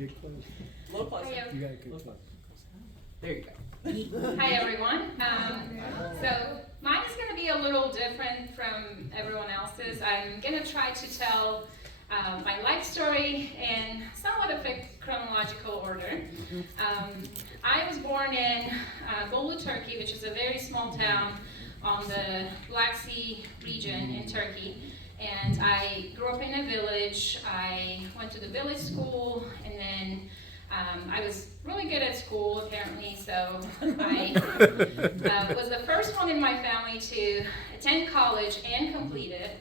Get close. A little closer. You gotta get close. There you go. Hi everyone. So mine is going to be a little different from everyone else's. I'm going to try to tell my life story in somewhat of a chronological order. I was born in Bolu, Turkey, which is a very small town on the Black Sea region in Turkey. And I grew up in a village. I went to the village school, and then I was really good at school, apparently, so I was the first one in my family to attend college and complete it.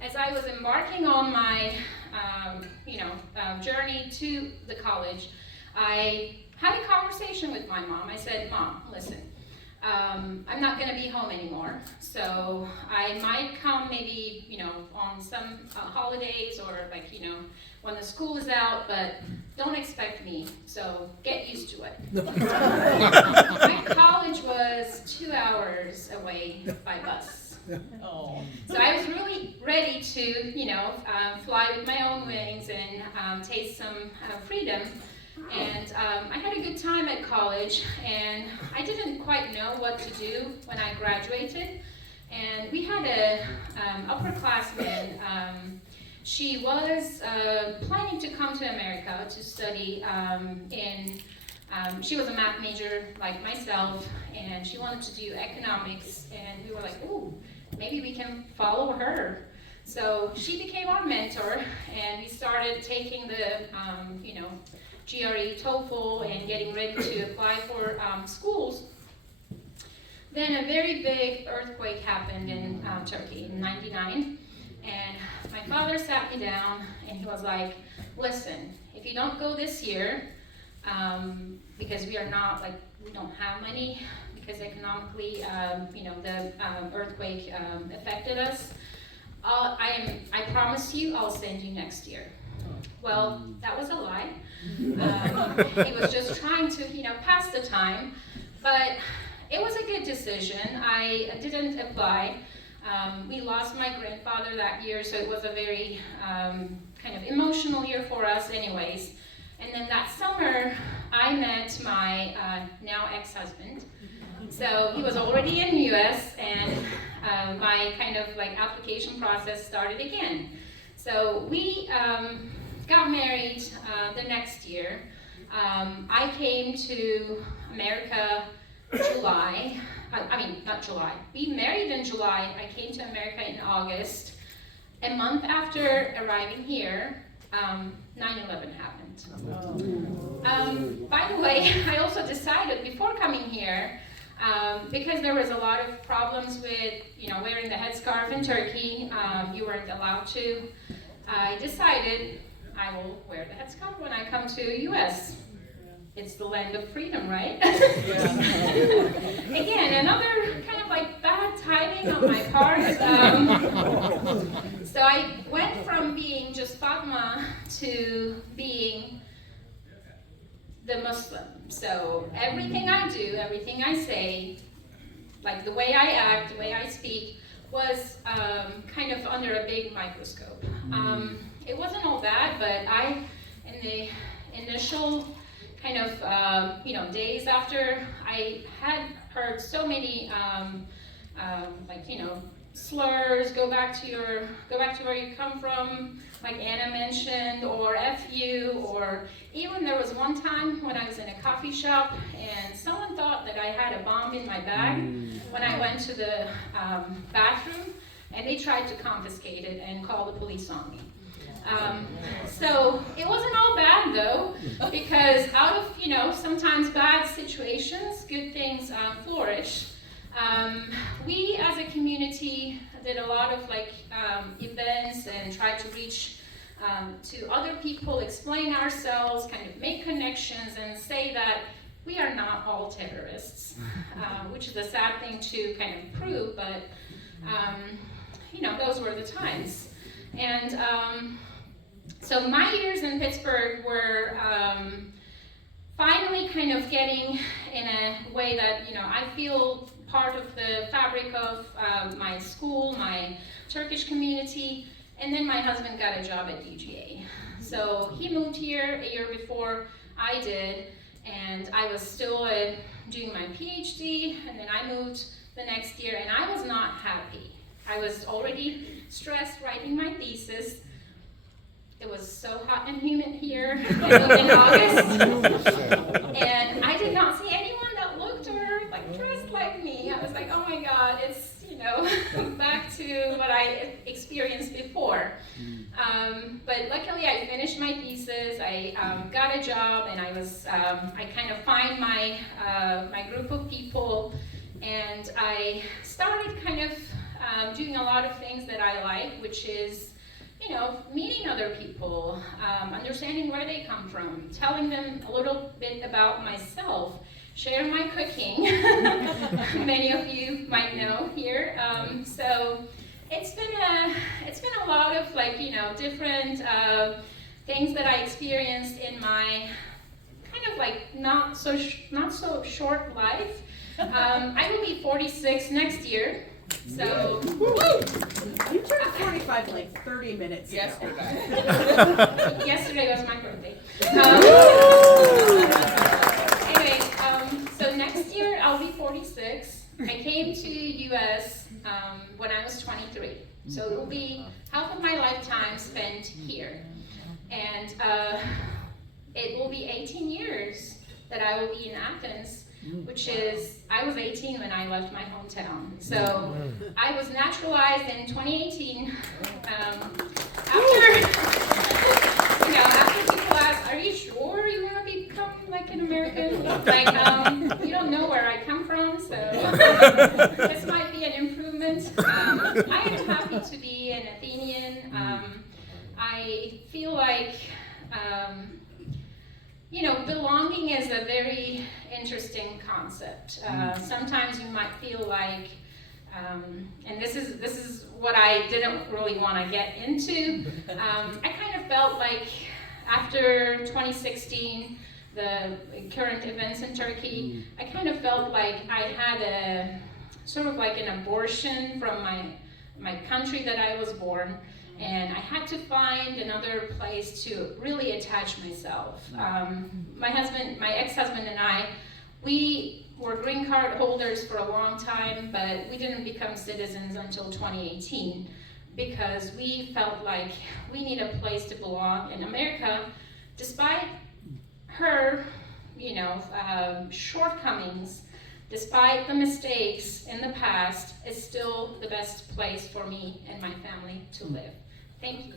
As I was embarking on my journey to the college, I had a conversation with my mom. I said, Mom, listen, I'm not going to be home anymore, so I might come maybe, on some holidays or when the school is out, but don't expect me, so get used to it. My college was 2 hours away by bus. Oh. So I was really ready to, fly with my own wings and taste some freedom. And I had a good time at college, and I didn't quite know what to do when I graduated. And we had a upperclassman. She was planning to come to America to study she was a math major like myself, and she wanted to do economics, and we were like, ooh, maybe we can follow her. So she became our mentor, and we started taking the, GRE, TOEFL, and getting ready to apply for schools. Then a very big earthquake happened in Turkey in '99, and my father sat me down, and he was like, listen, if you don't go this year, because we don't have money, because economically, the earthquake affected us, I promise you I'll send you next year. Well, that was a lie. He was just trying to, pass the time, but it was a good decision. I didn't apply. We lost my grandfather that year, so it was a very kind of emotional year for us anyways. And then that summer, I met my now ex-husband. So he was already in the US, and my kind of application process started again. So we got married the next year. I came to America July. Not July. We married in July. I came to America in August. A month after arriving here, 9/11 happened. By the way, I also decided before coming here, because there was a lot of problems with, wearing the headscarf in Turkey, you weren't allowed to. I decided I will wear the headscarf when I come to U.S. It's the land of freedom, right? Again, another kind of bad timing on my part. So I went from being just Fatma to being the Muslim. So everything I do, everything I say, the way I act, the way I speak, was kind of under a big microscope. It wasn't all bad, but in the initial kind of days after, I had heard so many slurs, go back to where you come from, like Anna mentioned, or F you, or even there was one time when I was in a coffee shop and someone thought that I had a bomb in my bag when I went to the bathroom, and they tried to confiscate it and call the police on me. So it wasn't all bad though, because out of sometimes bad situations, good things flourish. We as a community did a lot of events and tried to reach to other people, explain ourselves, kind of make connections, and say that we are not all terrorists, which is a sad thing to kind of prove, but those were the times. And so my years in Pittsburgh were finally kind of getting in a way that, I feel part of the fabric of my school, my Turkish community, and then my husband got a job at UGA. So he moved here a year before I did, and I was still doing my PhD, and then I moved the next year, and I was not happy. I was already stressed writing my thesis. It was so hot and humid here in August, and I did not see anyone that looked or like dressed like me. I was like, oh my God, it's back to what I experienced before. But luckily, I finished my thesis. I got a job, and I kind of find my my group of people, and I started kind of doing a lot of things that I like, which is meeting other people, understanding where they come from, telling them a little bit about myself, share my cooking. Many of you might know here. So it's been a lot of different things that I experienced in my kind of not so short life. I will be 46 next year. So you turned 45 in like 30 minutes ago. Yesterday was my birthday. Anyway, so next year I'll be 46. I came to U.S. When I was 23. So it will be half of my lifetime spent here. And it will be 18 years that I will be in Athens, which is, I was 18 when I left my hometown. So I was naturalized in 2018. After people ask, are you sure you want to become like an American? You don't know where I come from, so this might be an improvement. I am happy to be an Athenian. I feel like belonging is a very interesting concept. Sometimes you might feel like, and this is what I didn't really want to get into. I kind of felt like after 2016, the current events in Turkey, I kind of felt like I had a sort of like an abortion from my country that I was born. And I had to find another place to really attach myself. My ex-husband and I, we were green card holders for a long time, but we didn't become citizens until 2018 because we felt like we need a place to belong in America, despite her, shortcomings, despite the mistakes in the past, it's still the best place for me and my family to live. Thank you.